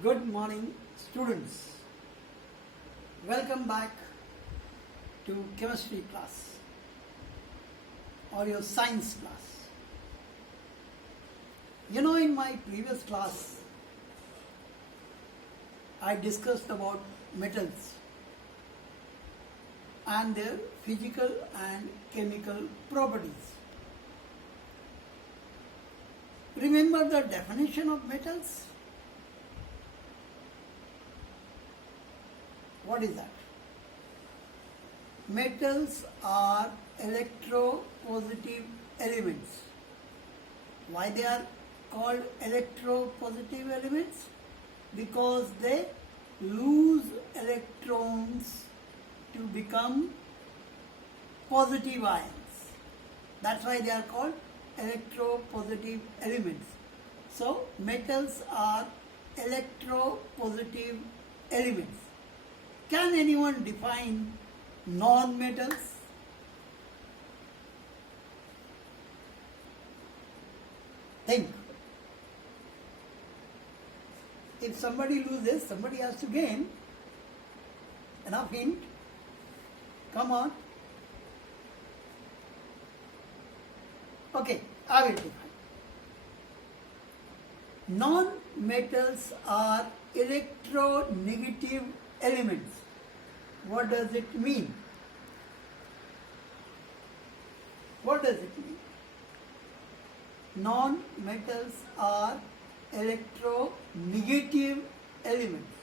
Good morning, students. Welcome back to chemistry class or your science class. In my previous class, I discussed about metals and their physical and chemical properties. Remember the definition of metals? What is that? Metals are electropositive elements. Why they are called electropositive elements? Because they lose electrons to become positive ions. That's why they are called electropositive elements. So metals are electropositive elements. Can anyone define non-metals? Think. If somebody loses, somebody has to gain. Enough hint? Come on. Okay, I will define. Non-metals are electronegative elements. What does it mean? What does it mean? Non-metals are electronegative elements.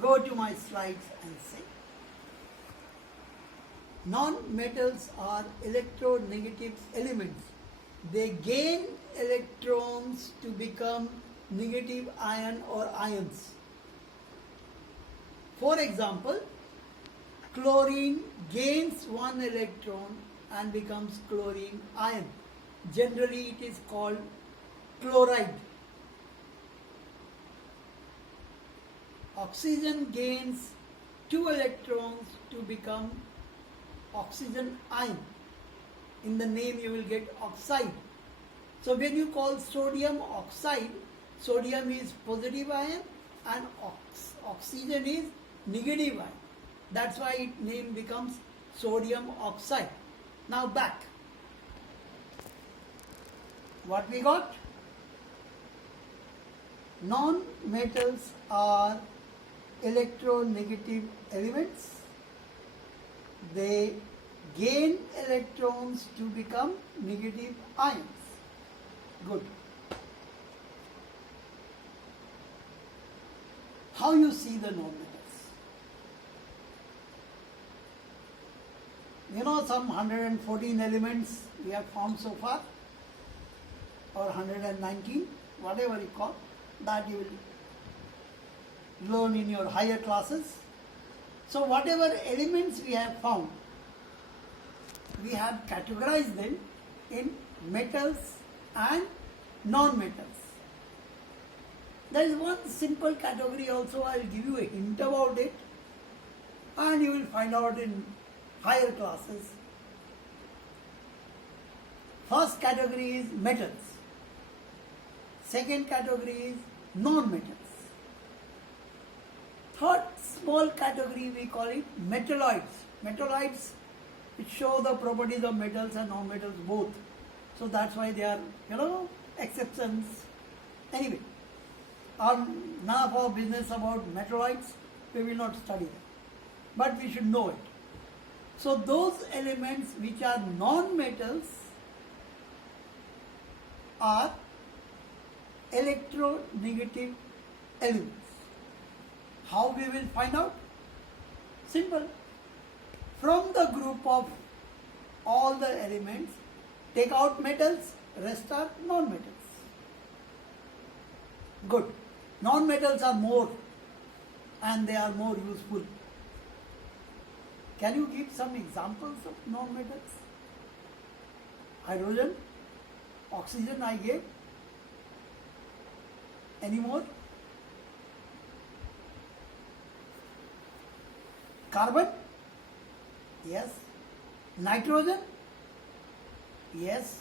Go to my slides and see. Non-metals are electronegative elements. They gain electrons to become negative ion or ions. For example, chlorine gains one electron and becomes chlorine ion. Generally it is called chloride. Oxygen gains two electrons to become oxygen ion. In the name you will get oxide. So when you call sodium oxide, sodium is positive ion and oxygen is negative ion. That's why its name becomes sodium oxide. Now back. What we got? Non-metals are electronegative elements. They gain electrons to become negative ions. Good. How you see the non-metals? Some 114 elements we have found so far, or 119, whatever you call, that you will learn in your higher classes. So whatever elements we have found, we have categorized them in metals and non-metals. There is one simple category also, I will give you a hint about it and you will find out in higher classes. First category is metals. Second category is non-metals. Third small category we call it metalloids. Metalloids which show the properties of metals and non-metals both. So that's why they are, exceptions. Anyway, none of our business about metalloids, we will not study them. But we should know it. So those elements which are non-metals are electronegative elements. How we will find out? Simple. From the group of all the elements, take out metals, rest are non-metals. Good. Non-metals are more and they are more useful. Can you give some examples of non-metals? Hydrogen, oxygen I gave. Any more? Carbon? Yes. Nitrogen? Yes.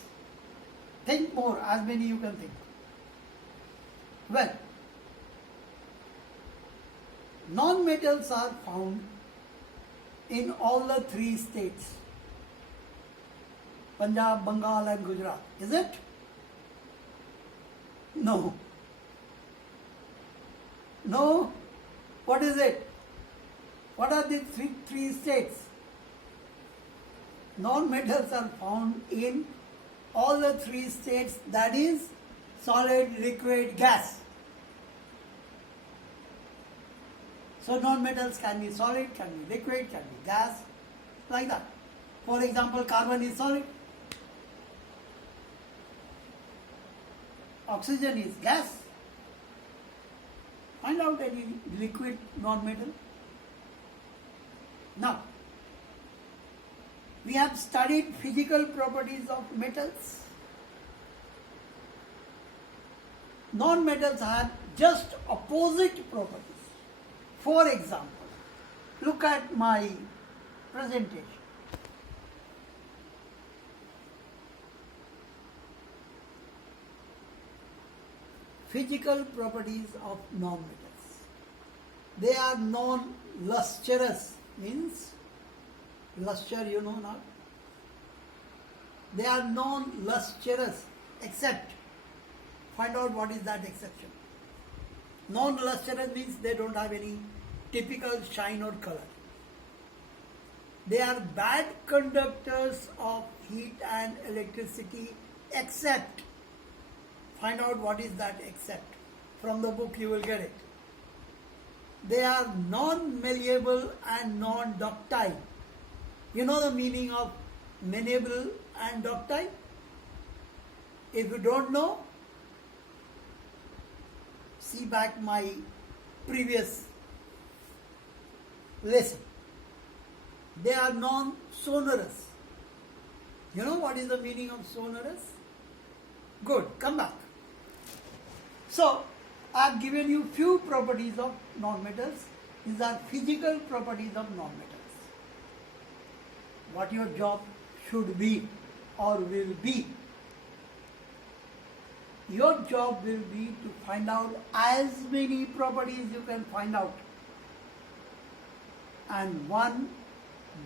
Think more, as many you can think. Well, non-metals are found in all the three states, Punjab, Bengal and Gujarat. Is it? No. No. What is it? What are the three states? Non-metals are found in all the three states, that is solid, liquid, gas. So non-metals can be solid, can be liquid, can be gas, like that. For example, carbon is solid, oxygen is gas. Find out any liquid non-metal. Now, we have studied physical properties of metals. Non-metals have just opposite properties. For example, look at my presentation. Physical properties of non-metals. They are non-lustrous, means luster you know not. They are non-lustrous except, find out what is that exception. Non-lustrous means they don't have any typical shine or color. They are bad conductors of heat and electricity except, find out what is that except. From the book you will get it. They are non-malleable and non-ductile. You know the meaning of malleable and ductile? If you don't know, see back my previous lesson. They are non-sonorous. You know what is the meaning of sonorous? Good, come back. So, I have given you few properties of non-metals. These are physical properties of non-metals. What your job should be or will be. Your job will be to find out as many properties you can find out. And one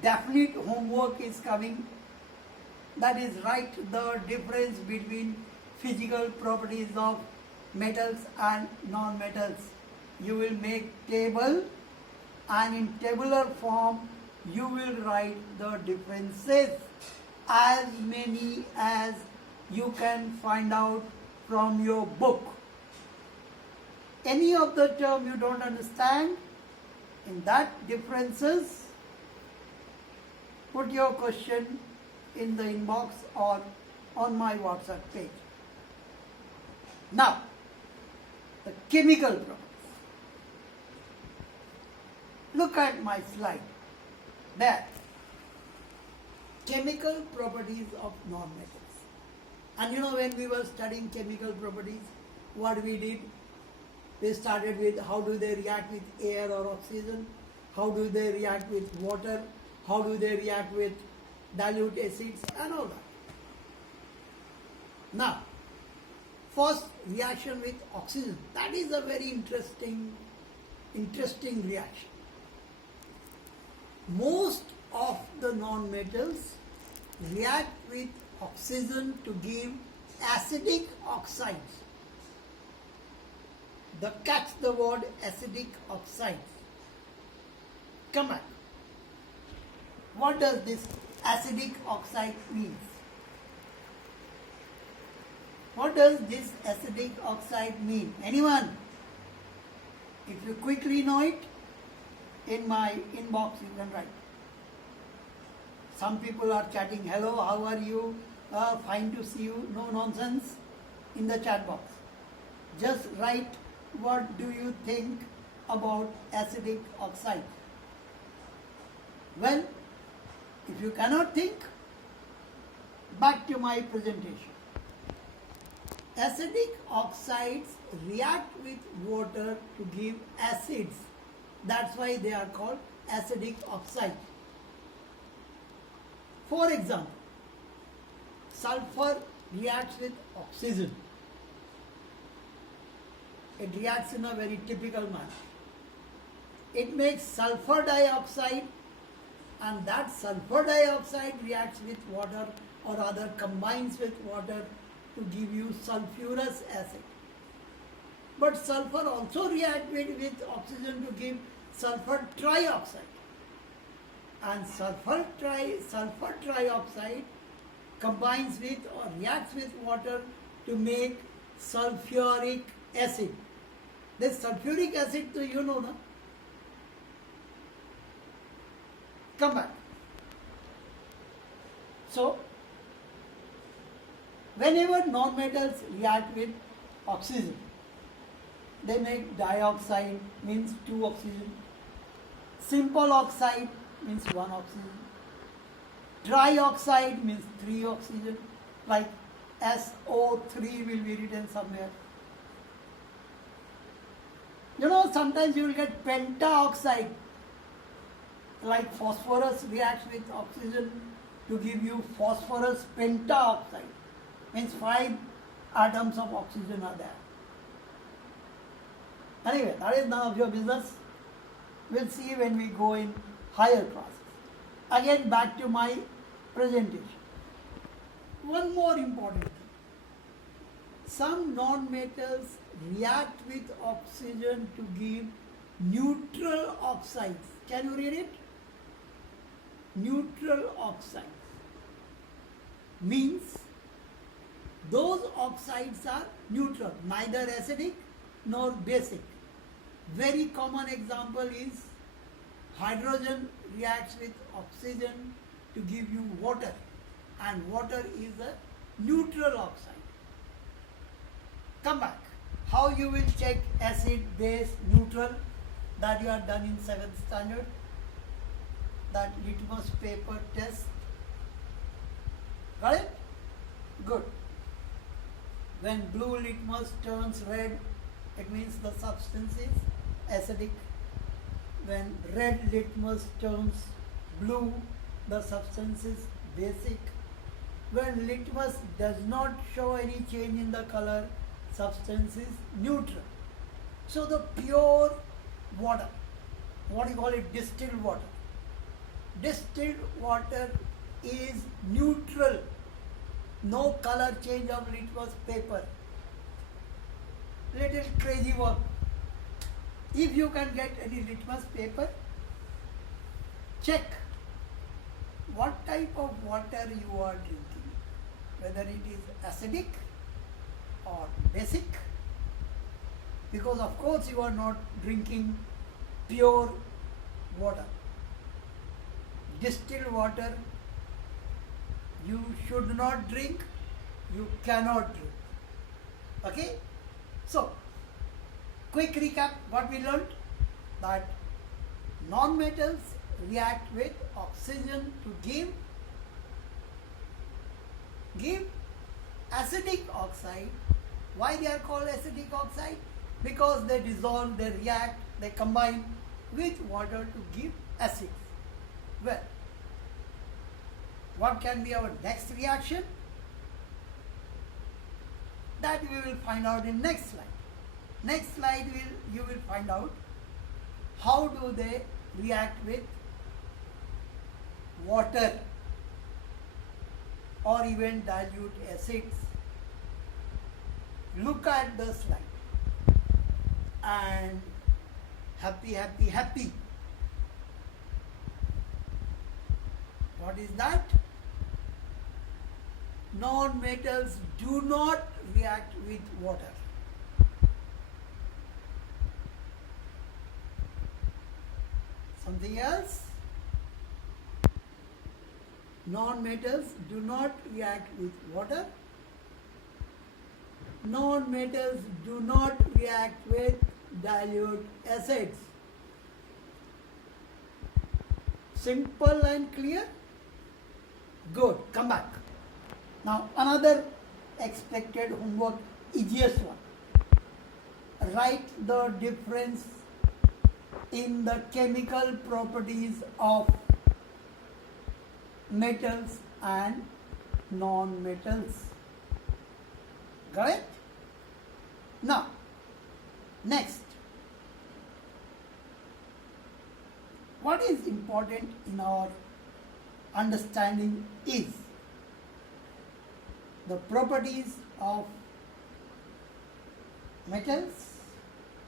definite homework is coming. That is, write the difference between physical properties of metals and non-metals. You will make table, and in tabular form you will write the differences, as many as you can find out from your book. Any of the term you don't understand, in that differences, put your question in the inbox or on my WhatsApp page. Now, the chemical properties. Look at my slide. There. Chemical properties of non-metals. And you know, when we were studying chemical properties, what we did? We started with how do they react with air or oxygen, how do they react with water, how do they react with dilute acids, and all that. Now, first reaction with oxygen. That is a very interesting reaction. Most of the non-metals react with oxygen to give acidic oxides. Catch the word acidic oxides. Come on. What does this acidic oxide mean? What does this acidic oxide mean? Anyone? If you quickly know it, in my inbox you can write. Some people are chatting, hello, how are you? Fine to see you. No nonsense in the chat box. Just write, what do you think about acidic oxide? Well, if you cannot think, back to my presentation. Acidic oxides react with water to give acids. That's why they are called acidic oxides. For example, sulfur reacts with oxygen. it reacts in a very typical manner. It makes sulfur dioxide, and that sulfur dioxide reacts with water, or rather combines with water to give you sulfurous acid. But sulfur also reacts with oxygen to give sulfur trioxide. And sulfur trioxide combines with or reacts with water to make sulfuric acid. This sulfuric acid, so you know, na? Come back. So, whenever non-metals react with oxygen, they make dioxide, means 2 oxygen. Simple oxide means 1 oxygen. Trioxide means 3 oxygen, like SO3 will be written somewhere. You know, sometimes you will get pentaoxide, like phosphorus reacts with oxygen to give you phosphorus pentaoxide, means 5 atoms of oxygen are there. Anyway, that is none of your business. We'll see when we go in higher classes. Again, back to my presentation. One more important thing. Some non-metals react with oxygen to give neutral oxides. Can you read it? Neutral oxides means those oxides are neutral, neither acidic nor basic. Very common example is hydrogen reacts with oxygen to give you water, and water is a neutral oxide. Come back. How you will check acid, base, neutral? That you have done in 7th standard. That litmus paper test. Got it? Good. When blue litmus turns red, it means the substance is acidic. When red litmus turns blue, the substance is basic. When litmus does not show any change in the color, substance is neutral. So the pure water, what you call it, distilled water. Distilled water is neutral. No color change of litmus paper. Little crazy work. If you can get any litmus paper, check what type of water you are drinking, whether it is acidic or basic, because of course you are not drinking pure water. Distilled water you should not drink, you cannot drink. Okay? So, quick recap what we learned, that non-metals react with oxygen to give acidic oxide. Why they are called acidic oxide? Because they dissolve, they react, they combine with water to give acids. Well, what can be our next reaction? That we will find out in next slide. Next slide you will find out how do they react with water or even dilute acids. Look at the slide and happy. What is that? Non-metals do not react with water. Something else? Non-metals do not react with water. Non-metals do not react with dilute acids. Simple and clear? Good. Come back. Now another expected homework, easiest one. Write the difference in the chemical properties of metals and non-metals. Got it? Now, Next, what is important in our understanding is the properties of metals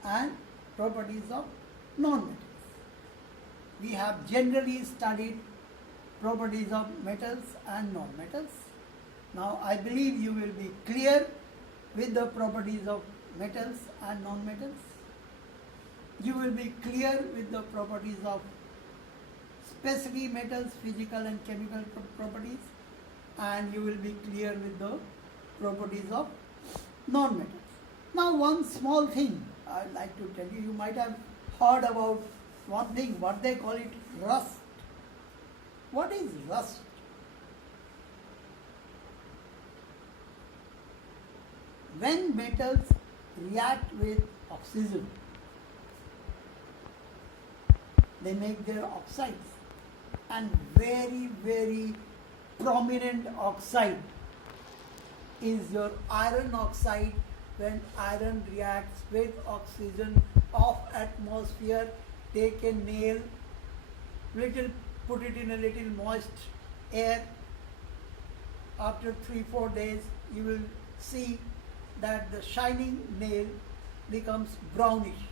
and properties of non-metals. We have generally studied properties of metals and non-metals. Now I believe you will be clear with the properties of metals and non-metals. You will be clear with the properties of specific metals, physical and chemical properties, and you will be clear with the properties of non-metals. Now one small thing I would like to tell you, you might have heard about one thing, what they call it, rust. What is rust? When metals react with oxygen, they make their oxides, and very prominent oxide is your iron oxide. When iron reacts with oxygen of atmosphere, take a nail, put it in a little moist air. After 3-4 days, you will see that the shining nail becomes brownish.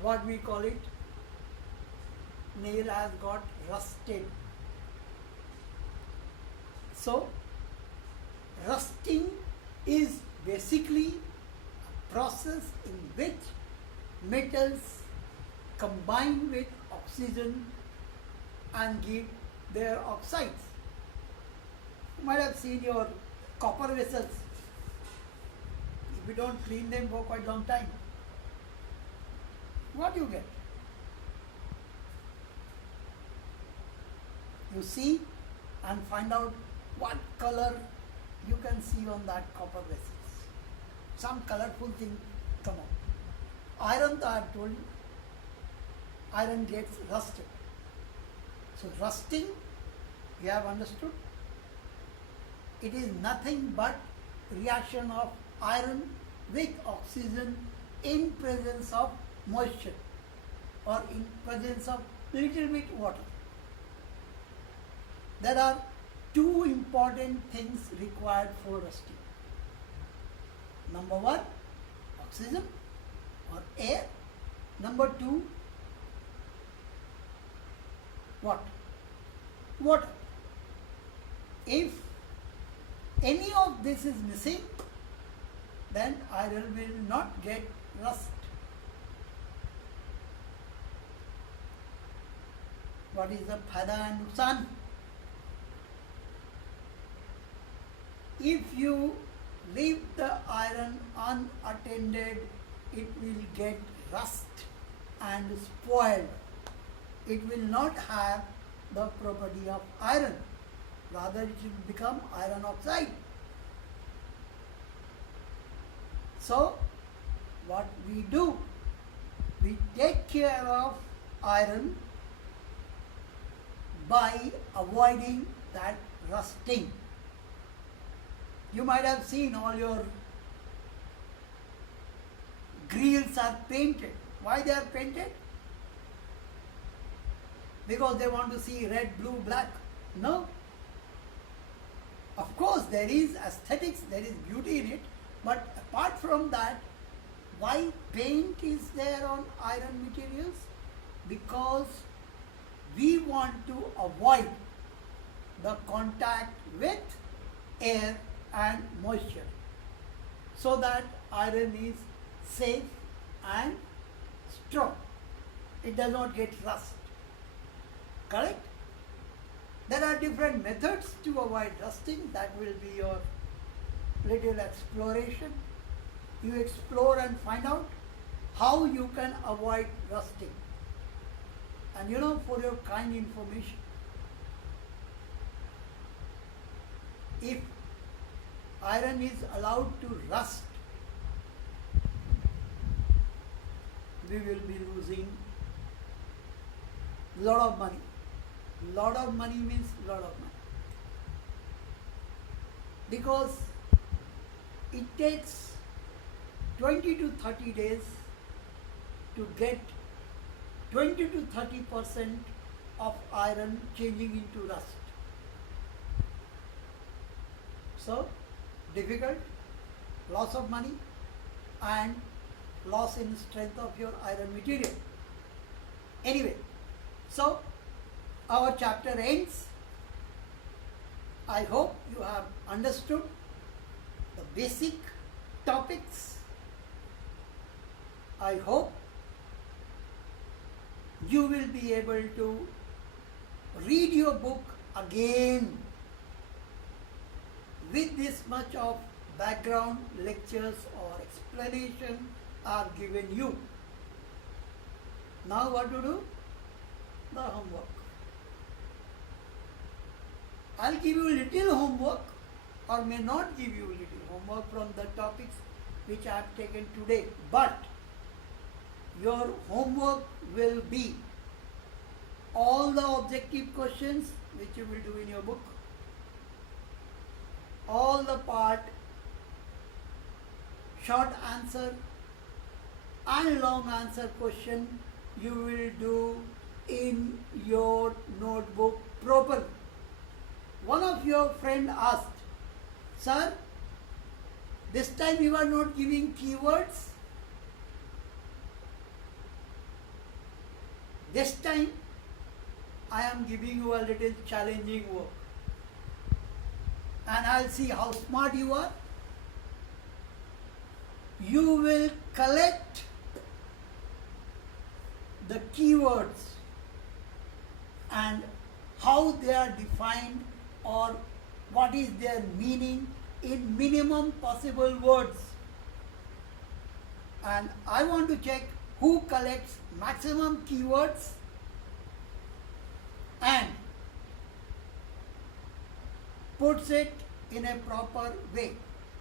What we call it? Nail has got rusted. So, rusting is basically a process in which metals combine with oxygen and give their oxides. You might have seen your copper vessels. If you don't clean them for quite a long time, what you get? You see and find out what color you can see on that copper vessels. Some colorful thing come out. Iron, I have told you, iron gets rusted. So rusting, you have understood, it is nothing but reaction of iron with oxygen in presence of moisture or in presence of little bit water. There are two important things required for rusting. Number one, oxygen or air. Number two, what? Water. If any of this is missing, then iron will not get rust. What is the fayda and nuksan? If you leave the iron unattended, it will get rust and spoiled. It will not have the property of iron. Rather, it will become iron oxide. So, what we do? We take care of iron by avoiding that rusting. You might have seen all your grills are painted. Why they are painted? Because they want to see red, blue, black. No. Of course, there is aesthetics, there is beauty in it, but apart from that, why paint is there on iron materials? Because we want to avoid the contact with air and moisture, so that iron is safe and strong. It does not get rust. Correct? There are different methods to avoid rusting. That will be your little exploration. You explore and find out how you can avoid rusting. And for your kind information, if iron is allowed to rust, we will be losing lot of money. Lot of money means lot of money. Because it takes 20 to 30 days to get 20 to 30% of iron changing into rust. So, difficult, loss of money and loss in strength of your iron material. Anyway, so our chapter ends. I hope you have understood the basic topics. I hope you will be able to read your book again with this much of background lectures or explanation are given you. Now what to do? The homework. I'll give you little homework or may not give you little homework from the topics which I have taken today, but your homework will be all the objective questions which you will do in your book, all the part short answer and long answer question you will do in your notebook properly. One of your friend asked, "Sir, this time you are not giving keywords. This time I am giving you a little challenging work and I'll see how smart you are. You will collect the keywords and how they are defined or what is their meaning in minimum possible words. And I want to check who collects maximum keywords and puts it in a proper way.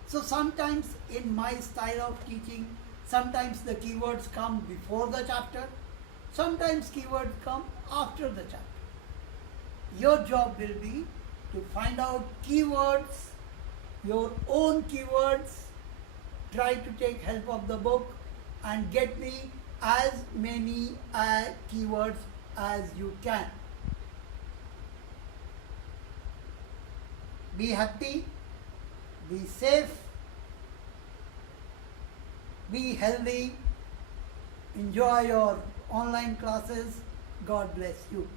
So sometimes in my style of teaching, sometimes the keywords come before the chapter, sometimes keywords come after the chapter. Your job will be to find out keywords, your own keywords, try to take help of the book and get me as many keywords as you can. Be happy, be safe, be healthy, enjoy your online classes. God bless you.